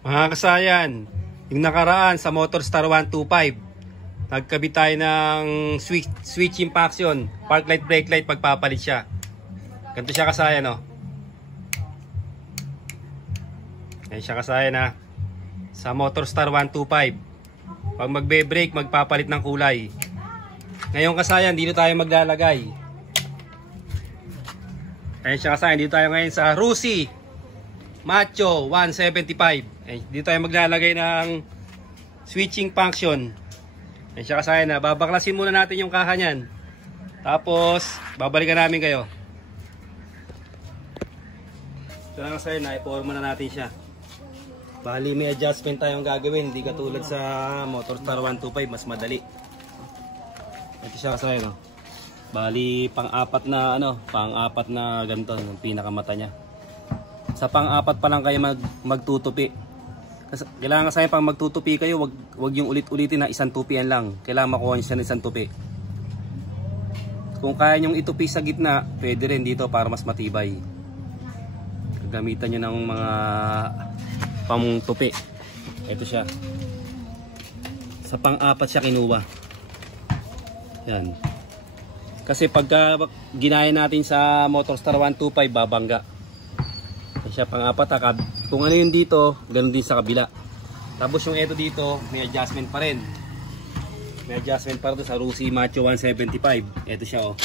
Mga kasayan, yung nakaraan sa Motorstar 125, nagkabit tayo ng switch impaction, park light, brake light, pagpapalit siya. Ganito siya kasayan, no? Ayan siya kasayan, ha? Sa Motorstar 125, pag magbe-brake, magpapalit ng kulay. Ngayon kasayan, dito tayo maglalagay. Ayan siya kasayan, dito tayo ngayon sa Rusi Macho 175. Dito tayo maglalagay ng switching function. Ayan siya kasayan, na babaklasin muna natin yung kaha nyan. Tapos babalikan namin kayo. Ito na kasayan, na i-forma na natin siya. Bali may adjustment tayong gagawin, hindi katulad sa Motorstar 125, mas madali. Ito siya kasayan, no? Bali pang-apat na ganito, yung pinakamata niya. Sa pang-apat pa lang kayo magtutupi. Kasi kailangan kasi pang magtutupi kayo, wag yung ulit-ulitin na isang tupian lang. Kailangan makuha niyo ng isang tupi. Kung kaya nyong itupi sa gitna, pwede rin dito para mas matibay. Gamitan niyo ng mga pang-tupi. Ito siya. Sa pang-apat siya kinuha. Yan. Kasi pagka ginaya natin sa Motorstar 125, babangga. Siya pang-apat, kung ano yung dito, ganun din sa kabila. Tapos yung ito dito, may adjustment pa rin. May adjustment pa rin sa Rusi Macho 175. Ito siya, oh.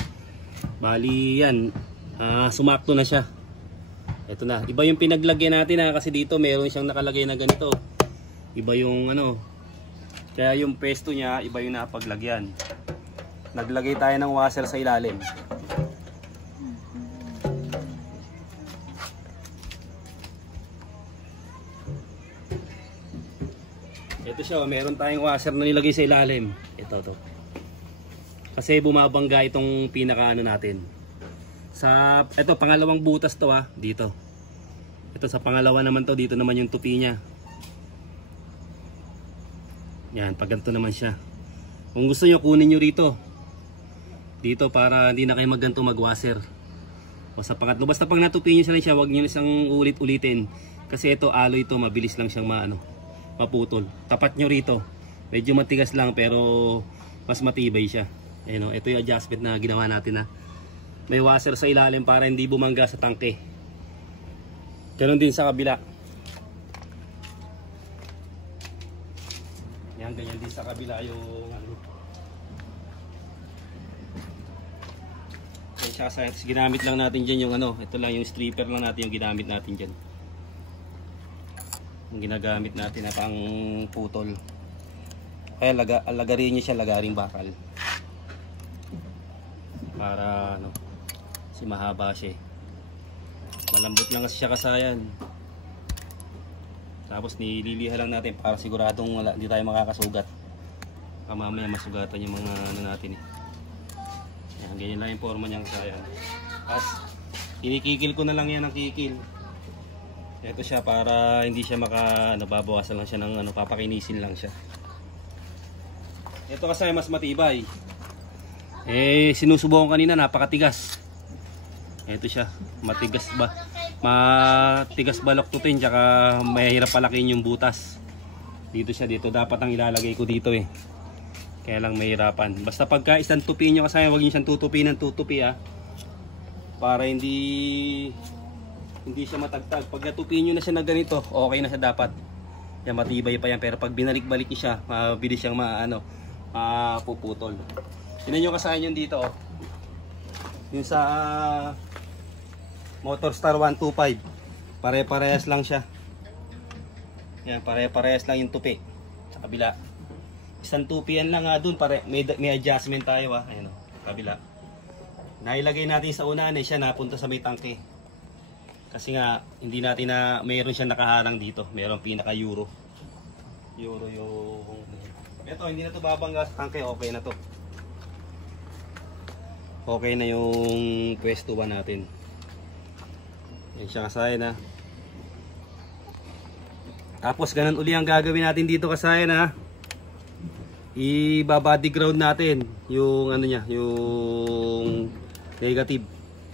Bali yan, sumakto na siya. Ito na, iba yung pinaglagyan natin, kasi dito meron siyang nakalagay na ganito. Iba yung kaya yung pesto niya, iba yung napaglagyan. Naglagay tayo ng washer sa ilalim. Ito siya, meron tayong washer na nilagay sa ilalim. Ito. Kasi bumabangga itong pinaka natin. Ito pangalawang butas to, dito. Ito sa pangalawa naman to, dito naman yung tupi niya. Yan, pag ganito naman siya. Kung gusto nyo, kunin nyo rito. Dito para hindi na kayo magganto mag-washer. O sa pangatlo, basta pag natupi nyo siya, huwag nyo isang ulit-ulitin. Kasi ito, alloy to, mabilis lang siyang maputol. Tapat nyo rito. Medyo matigas lang pero mas matibay siya. Ayan, ito yung adjustment na ginawa natin, May washer sa ilalim para hindi bumangga sa tangke. Ganon din sa kabila. Yan, ganyan din sa kabila yung ginamit lang natin dyan yung ito lang yung stripper lang natin yung ginamit natin dyan. Yung ginagamit natin na pang putol. Kaya lagarin nyo siya, lagaring bakal. Para si mahaba siya. Malambot lang kasi siya kasayan. Tapos nililiha lang natin para siguradong hindi tayo makakasugat. Mamaya masugatan yung mga natin . Yan, ganyan lang yung forma niya kasayan. Tapos kinikikil ko na lang yan ng kikil. Ito siya para hindi siya nababawasan lang siya ng papakinisin lang siya. Ito kasi mas matibay. Sinusubukan kanina, napakatigas. Ito siya, matigas baloktutin, tsaka mahirap palakihin yung butas. Dito dapat ang ilalagay ko dito Kaya lang mahirapan. Basta pagka isang tupi nyo kasi, huwag nyo siyang tutupi ng tutupi para hindi siya matagtag. Pag natupi nyo na siya na ganito, okay na siya dapat. Yan, matibay pa yan. Pero pag binalik-balik nyo siya, mabilis siyang puputol. Tignan nyo kasayan yun dito, yung sa Motorstar 125. Pare-parehas lang siya. Yan, pare-parehas lang yung tupi sa kabila. Isang tupian lang dun, may adjustment tayo Ayan kabila. Nailagay natin sa unahan siya napunta sa may tangke. Kasi nga hindi natin mayroon siyang nakaharang dito. Mayroong pinaka-euro. Euro yung ito, hindi na to babangga sa tangke, okay na to. Okay na yung pwesto natin. Yan siya kasayan Tapos ganun uli ang gagawin natin dito kasayan I-body ground natin yung yung negative.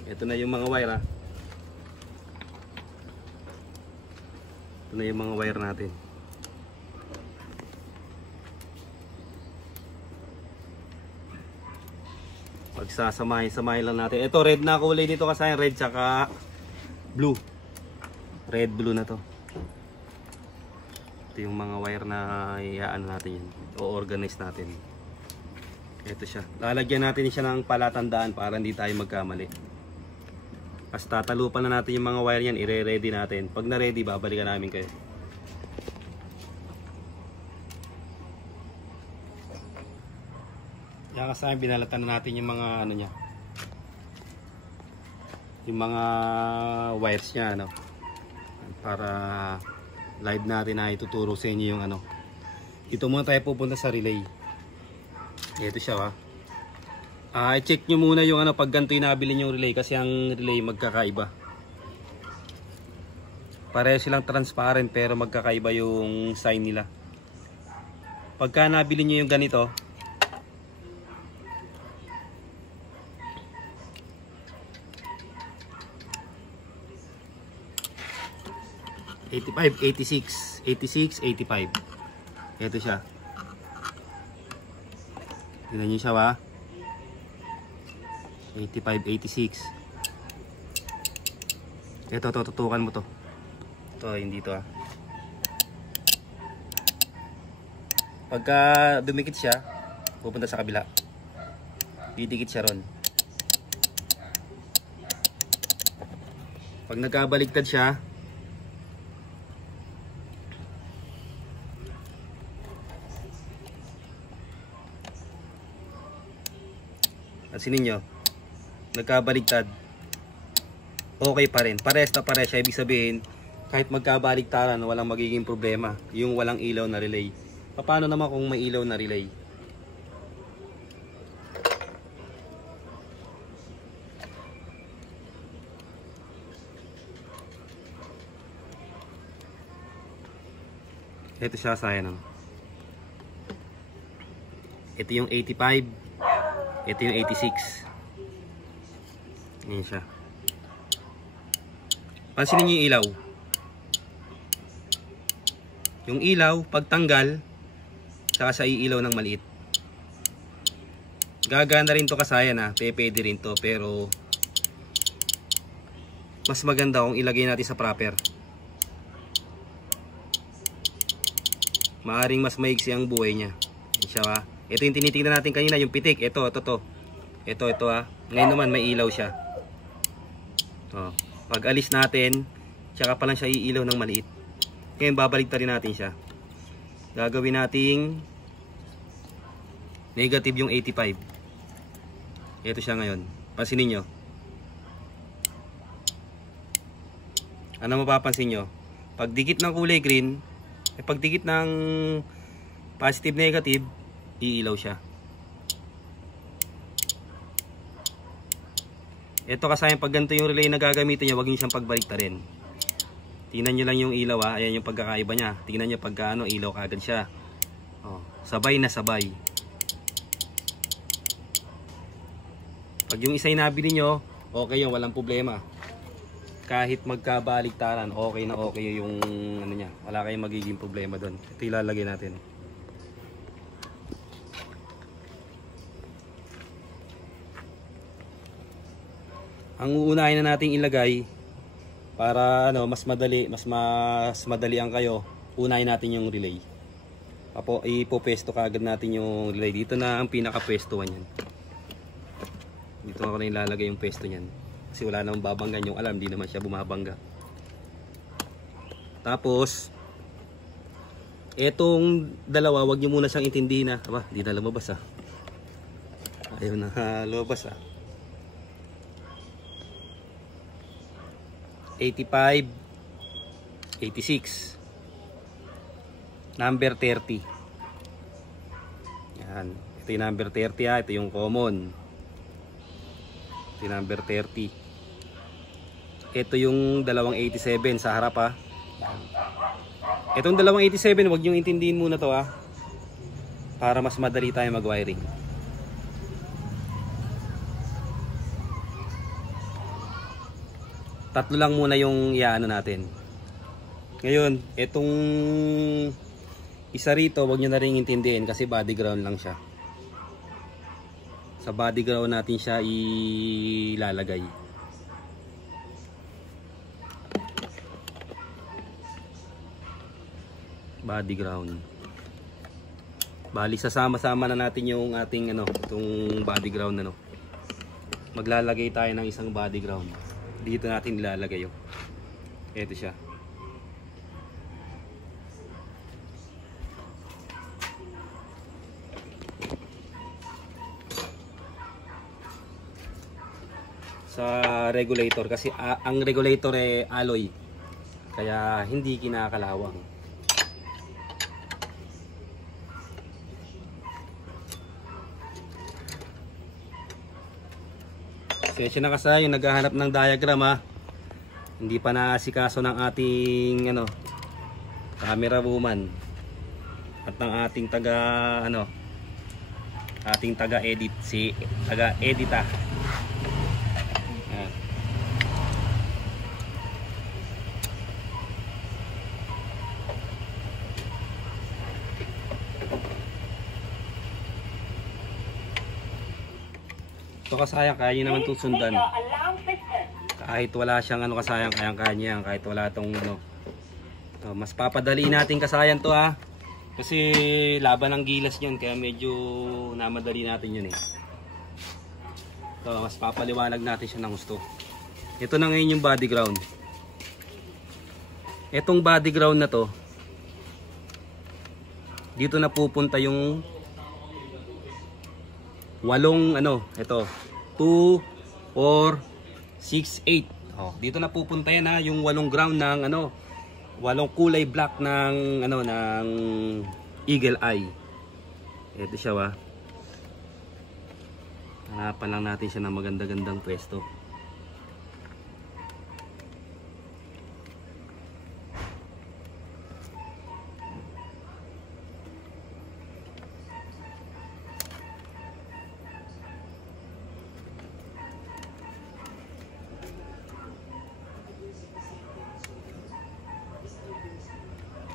Ito na yung mga wire Ito na yung mga wire natin. Pagsasamahin lang natin. Ito red na kulay dito kasi red tsaka blue. Red blue na to. Ito yung mga wire na iaan natin yan. O-organize natin. Ito siya. Lalagyan natin siya ng palatandaan para hindi tayo magkamali. As tatalupan na natin yung mga wire yan, ire-ready natin. Pag na-ready, babalikan namin kayo. Yan kasi binalatan na natin yung mga ano niya. Yung mga wires niya, ano. Para live natin na ituturo sa inyo yung ano. Ito muna tayo pupunta sa relay. Ito siya, i-check nyo muna yung ano pag ganito yung nabili yung relay kasi ang relay magkakaiba. Pareho silang transparent pero magkakaiba yung sign nila. Pagka nabili nyo yung ganito, $85, $86, $86, $85. Ito siya. Tignan nyo siya, 85, 86. Ito, tutukan mo to. Ito, hindi to, Pagka dumikit siya, pupunta sa kabila. Didikit siya ron. Pag nagkabaliktad siya, pansinin nyo, nagkabaligtad, okay pa rin, pares na pares siya. Ibig sabihin kahit magkabaligtaran walang magiging problema yung walang ilaw na relay. Paano naman kung may ilaw na relay? Ito siya, sayang. Ito yung 85, ito yung 86. Ayan siya. Pansinin niyo yung ilaw. Yung ilaw, pagtanggal, saka sa iilaw ng maliit. Gagana rin to kasayan, pwede rin to, pero mas maganda kung ilagay natin sa proper. Maaring mas maigsi ang buhay niya. Ayan siya, Ito yung tinitingnan natin kanina, yung pitik. Ito. Ito Ngayon naman may ilaw siya. Pag alis natin, tsaka pa lang siya iilaw ng maliit. Ngayon babalik rin natin siya. Gagawin nating negative yung 85. Ito siya ngayon. Pansinin nyo. Ano mapapansin nyo? Pag dikit ng kulay green, pag dikit ng positive negative, iilaw siya. Ito kasi pag ganito yung relay na gagamitin nyo, huwag nyo siyang pagbaliktarin. Tingnan nyo lang yung ilaw, ayan yung pagkakaiba niya. Tingnan nyo pagka ilaw kagad siya. Sabay na sabay. Pag yung isa'y nabili nyo, okay yun, walang problema. Kahit magkabaliktaran, okay na okay yung ano niya. Wala kayong magiging problema doon. Ito ilalagay natin. Ang uunahin na nating ilagay para mas madalian kayo, unahin natin yung relay. Ipopwesto kaagad natin yung relay. Dito na ang pinaka-pwestuhan niyan. Dito ako na ilalagay yung pwesto niyan. Kasi wala namang babanggan yung alam, hindi naman siya bumabangga. Tapos etong dalawa, wag niyo muna siyang intindihin hindi na lumabas Ayaw na lumabas 85, 86, number 30. Yan. Ito yung number 30 ito yung common. Ito yung number 30. Ito yung dalawang 87 sa harap Itong dalawang 87, wag nyo intindihin muna to para mas madali tayo mag-wiring. Tatlo lang muna yung iano natin. Ngayon, itong isa rito, wag nyo na rin intindihin kasi body ground lang siya. Sa body ground natin siya ilalagay. Body ground. Bali sasama-sama na natin yung ating itong body ground Maglalagay tayo ng isang body ground. Dito natin ilalagay yung. Ito siya. Sa regulator kasi ang regulator alloy kaya hindi kinakalawang. Session na kasi yung naghahanap ng diagram hindi pa naasikaso ng ating camera woman at ng ating taga edit si taga edita. Ito kasayang kaya nyo naman itong sundan. Kahit wala siyang kasayang kaya niya yan. Kahit wala itong mas papadali natin kasayan to kasi laban ng gilas yun. Kaya medyo namadali natin yun mas papaliwanag natin siya ng gusto. Ito na ngayon yung body ground. Itong body ground na to, dito na pupunta yung 8 ito 2, 4, 6, 8. Dito na pupunta yan yung 8 ground ng 8 kulay black ng ng Eagle Eye. Ito siya hanapan lang natin siya ng maganda-gandang pwesto.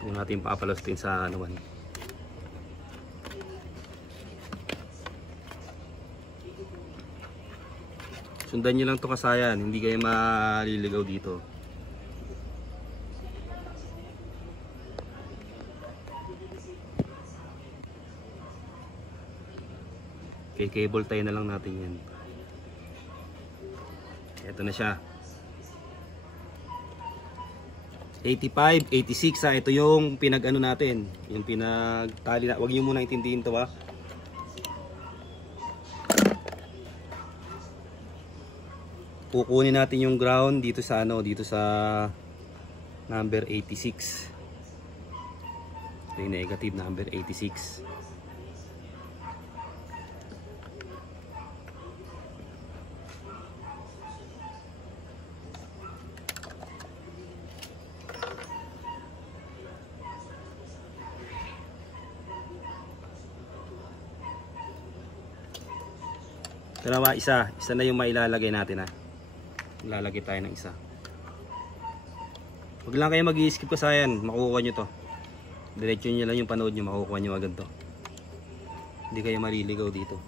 Yung natin papalustin sa sundan nyo lang to kasayan, hindi kayo maliligaw dito. Okay, cable tie na lang natin yan. Ito na siya 85, 86 ito yung pinag-ano natin, yung pinagtali na. Huwag niyo muna intindihin to Kukunin natin yung ground dito sa dito sa number 86. Ito yung negative number 86. Dalawa, isa na yung mailalagay natin Lalagay tayo ng isa. Huwag lang kayo mag-i-skip kasayan, makukuha nyo to. Diretso nyo lang yung panood nyo, makukuha nyo agad to. Hindi kayo maliligaw dito.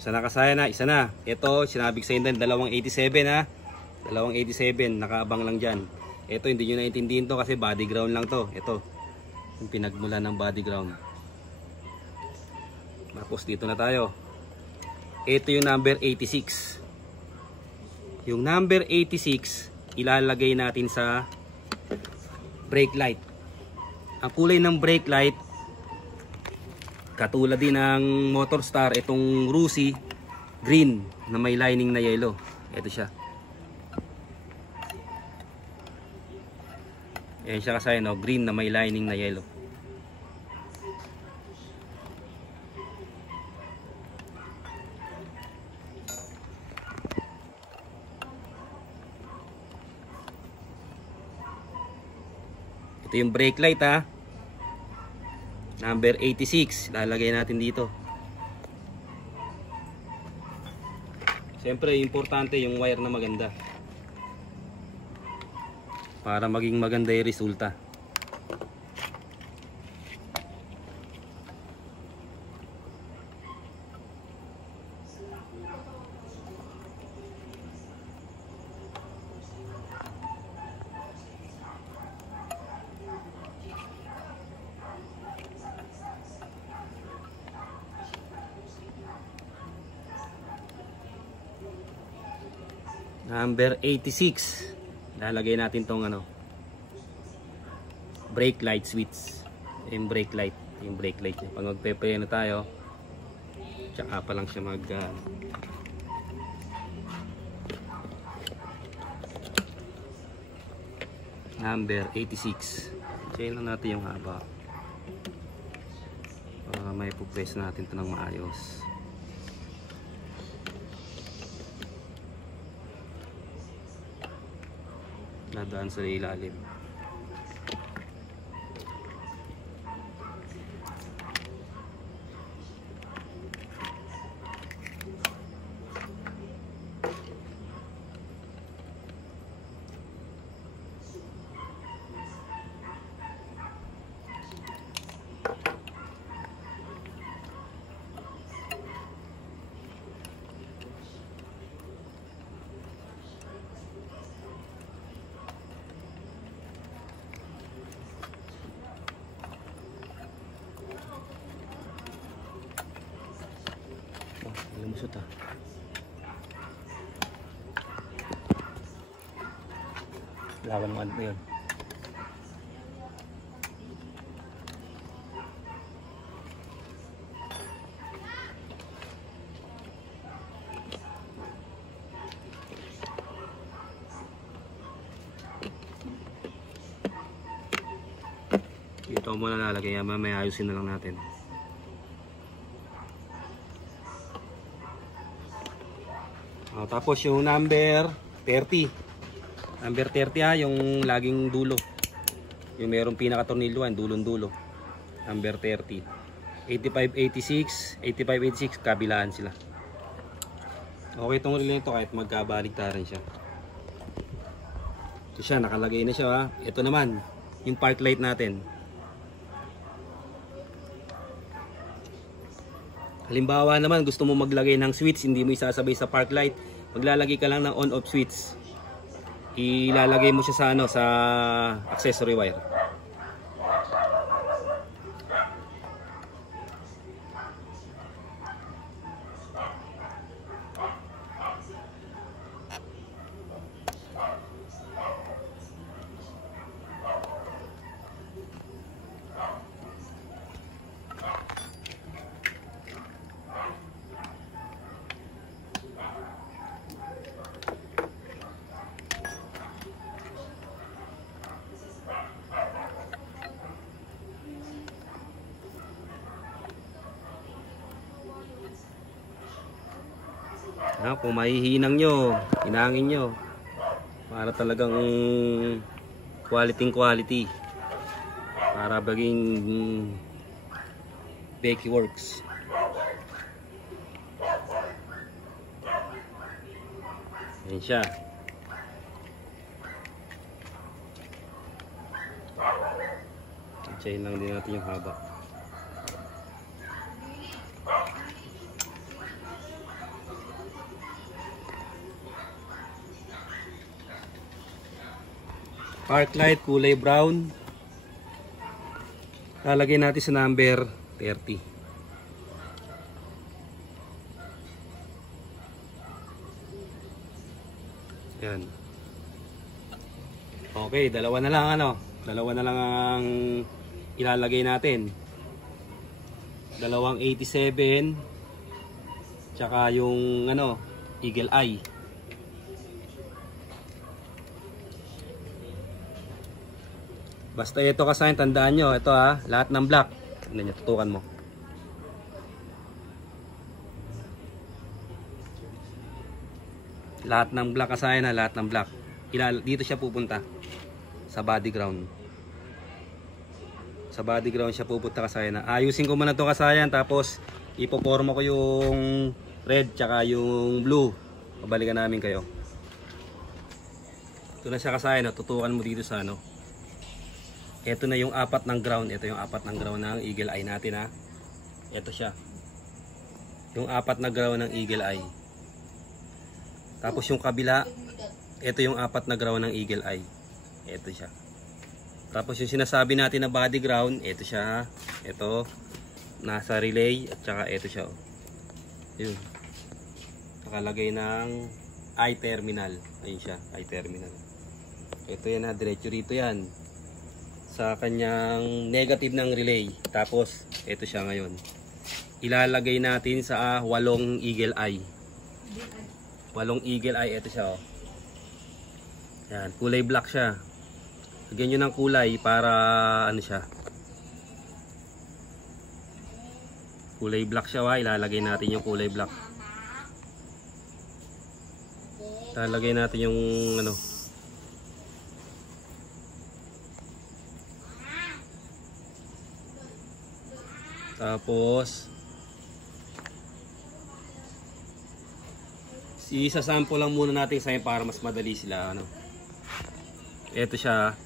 Isa na kasayan isa na. Ito, sinabi ko sa inyo, 287 287, nakaabang lang dyan. Ito, hindi nyo naintindihin to kasi body ground lang to. Ito, yung pinagmula ng body ground. Tapos dito na tayo. Ito yung number 86. Yung number 86 ilalagay natin sa brake light. Ang kulay ng brake light katulad din ng Motor Star, itong Rusi green na may lining na yellow. Ito siya. Ayan siya kasi green na may lining na yellow. Ito yung brake light number 86, lalagay natin dito. Siyempre importante yung wire na maganda. para maging maganda yung resulta. Number 86. Lalagay natin tong ano, brake light switch. Yung brake light niya. Pag magpe-preno tayo, tsaka pa lang siya mag number 86. Chain lang natin yung haba para may pupress natin ito ng maayos. Nadaan sa ilalim. Lumusot ah. Lawan mo yun. Dito muna lalagay, mamaya ayusin na lang natin. Tapos yung number 30. Number 30 ha, yung laging dulo. Yung merong pinaka-tornilyoan, dulong-dulo. Number 30. 85-86, 85-86, kabilaan sila. Okay itong relay nito kahit magkabaligtaran siya. Ito siya, nakalagay na siya ha. Ito naman, yung park light natin. Halimbawa naman, gusto mo maglagay ng switch, hindi mo isasabay sa park light. Maglalagay ka lang ng on-off switch. Ilalagay mo siya sa ano, sa accessory wire. Kung mahihinang nyo, hinangin nyo para talagang quality para baging Becky Works. Ayan siya. Chain lang din natin yung haba. Park light kulay brown. Lalagay natin sa number 30. Yan. Okay, dalawa na lang ano. Dalawa na lang ang ilalagay natin. Dalawang 87 tsaka yung ano, Eagle Eye. Basta ito kasi tandaan nyo, ito ha, lahat ng black. Tignan nyo, tutukan mo. Lahat ng black kasi na, lahat ng black. Dito siya pupunta sa body ground. Sa body ground siya pupunta kasi na. Ayusin ko muna ito kasayan, tapos ipoporma ko yung red tsaka yung blue. Pabalikan namin kayo. Ito na siya kasayan, no? Tutukan mo dito sa ano. Ito na yung apat ng ground. Ito yung apat ng ground ng eagle eye natin, ha. Ito siya. Yung apat na ground ng eagle eye. Tapos yung kabila, ito yung apat na ground ng eagle eye. Ito siya. Tapos yung sinasabi natin na body ground, ito siya, ha. Ito, nasa relay, at saka ito siya, oh. Yun. Nakalagay ng eye terminal. Ayun siya, eye terminal. Ito yan, ha, diretso rito yan sa kanyang negative ng relay. Tapos ito siya ngayon, ilalagay natin sa 8 eagle eye. 8 eagle eye. Ito siya, oh. Yan, kulay black siya. Lagyan nyo ng kulay para ano siya, kulay black siya, ha. Ilalagay natin yung kulay black. Ilalagay natin yung ano, tapos isasample lang muna natin sa para mas madali sila, ano. Ito siya.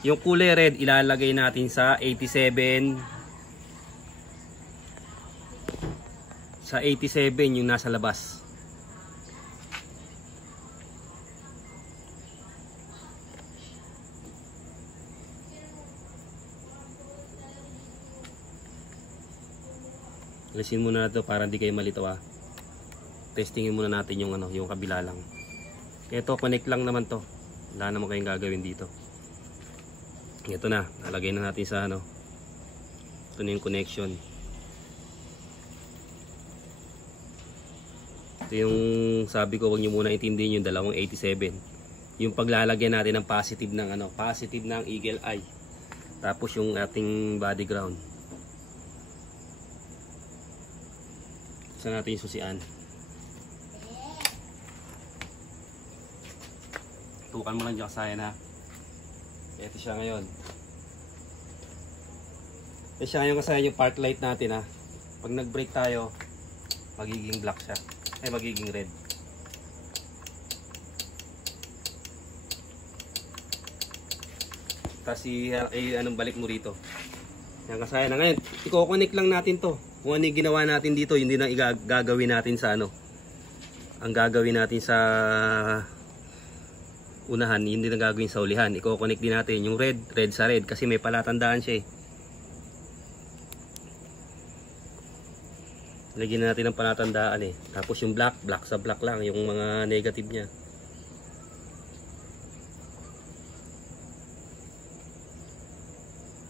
Yung kulay red ilalagay natin sa 87. Sa 87 yung nasa labas. Alisin muna natin para hindi kayo malito, ha. Testingin muna natin yung ano, yung kabila lang. Ito connect lang naman to. Wala naman kayong gagawin dito. Ito na, nalagay na natin sa ano. Ito na yung connection. Ito yung sabi ko, wag niyo muna intindihin yung dalawang 87. Yung paglalagyan natin ng positive ng ano, positive ng eagle eye. Tapos yung ating body ground. Saan natin yung susian? Tukan mo lang dyan kasayan, ha. Ito siya ngayon. Ito siya ngayon kasayan yung park light natin, ha. Pag nag brake tayo, magiging black siya. Ay, magiging red. Tapos anong balik mo rito. Yan kasayan na ngayon. I-connect lang natin to. Kung ano yung ginawa natin dito, hindi na gagawin natin sa ano. Ang gagawin natin sa unahan, hindi na gagawin sa ulihan. I-connect din natin yung red sa red kasi may palatandaan siya, eh. Lagyan natin ng palatandaan, eh. Tapos yung black sa black lang, yung mga negative niya.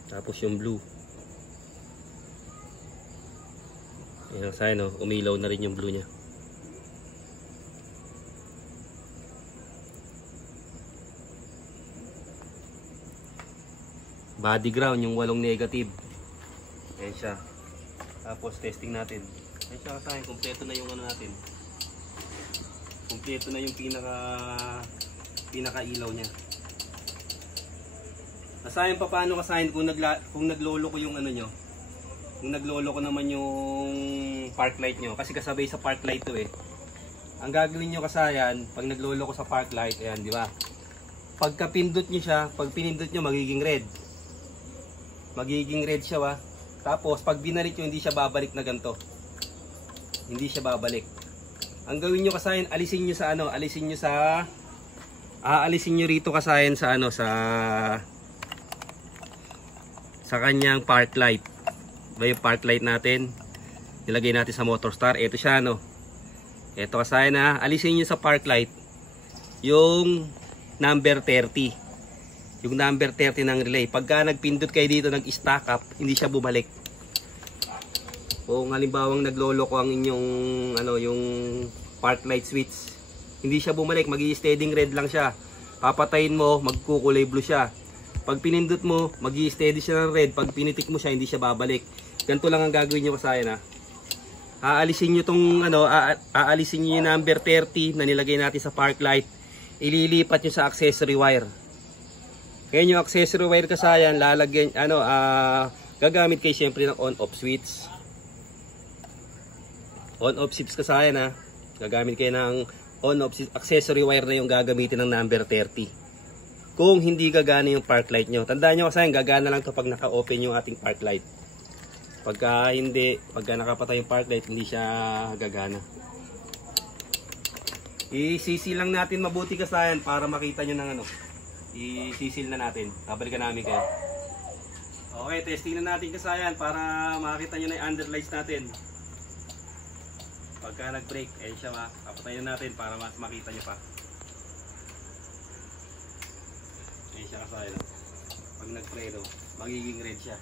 Tapos yung blue. Ayan, sa no, umilaw na rin yung blue niya. Body ground yung 8 negative. Ayan siya. Tapos testing natin. Ayan siya kasahin, kompleto na yung ano natin. Kompleto na yung pinaka ilaw niya. Kasahin pa paano kasahin kung naglolo ko yung ano nyo. Kung naglolo ko naman yung park light nyo. Kasi kasabay sa park light to, eh. Ang gagawin nyo kasayan, pag naglolo ko sa park light, ayan, di ba? Pagka pindot nyo siya, pag pinindot nyo, magiging red. Magiging red siya, wa. Tapos, pag binarik nyo, hindi siya babalik na ganito. Hindi siya babalik. Ang gawin nyo kasayan, alisin nyo sa ano, alisin nyo sa... Aalisin nyo rito kasayan sa ano, sa kanyang park light. Yung park light natin, nilagay natin sa motor star. Ito siya, no. Ito kasayan, ha. Alisin nyo sa park light yung number 30. Yung number 30 ng relay. Pagka nagpindot kayo dito, nag-stack up, hindi siya bumalik. Kung halimbawang naglolo ko ang inyong ano, yung park light switch, hindi siya bumalik, magi-steadying red lang siya. Papatayin mo, magkukulay blue siya. Pag pinindot mo, magi-steady siya ng red. Pag pinitik mo siya, hindi siya babalik. Ganito lang ang gagawin niyo kasayan, ha. Aalisin niyo tong ano, aalisin niyo yung number 30 na nilagay natin sa park light. Ililipat niyo sa accessory wire. Kaya yung accessory wire kasayan, lalagyan ano, gagamit kayo siyempre ng on-off switch. On-off switch kasayan, ha. Gagamit kayo ng on-off accessory wire na yung gagamitin ng number 30. kung hindi gagana yung park light nyo. Tandaan nyo kasi gagana lang to pag naka-open yung ating park light. Pagka hindi, pagka nakapatay yung park light, hindi siya gagana. Isisil lang natin mabuti kasayan para makita nyo ng ano. Isisil na natin. Babalikan namin kayo. Okay, testing na natin kasayan para makita nyo na yung underlights natin. Pagka nag-break, ayun siya, papatayin natin para mas makita nyo pa. Ayun siya kasayan. Pag nag-preno, magiging red siya.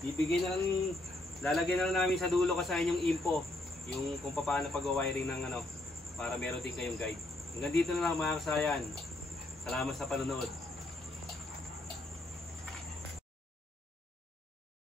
Bibigyan na lang, lalagyan na lang namin sa dulo kasayan yung info. Yung kung paano pag-wiring ng ano, para meron din kayong guide. Hanggang dito na lang mga kasayan. Salamat sa panonood.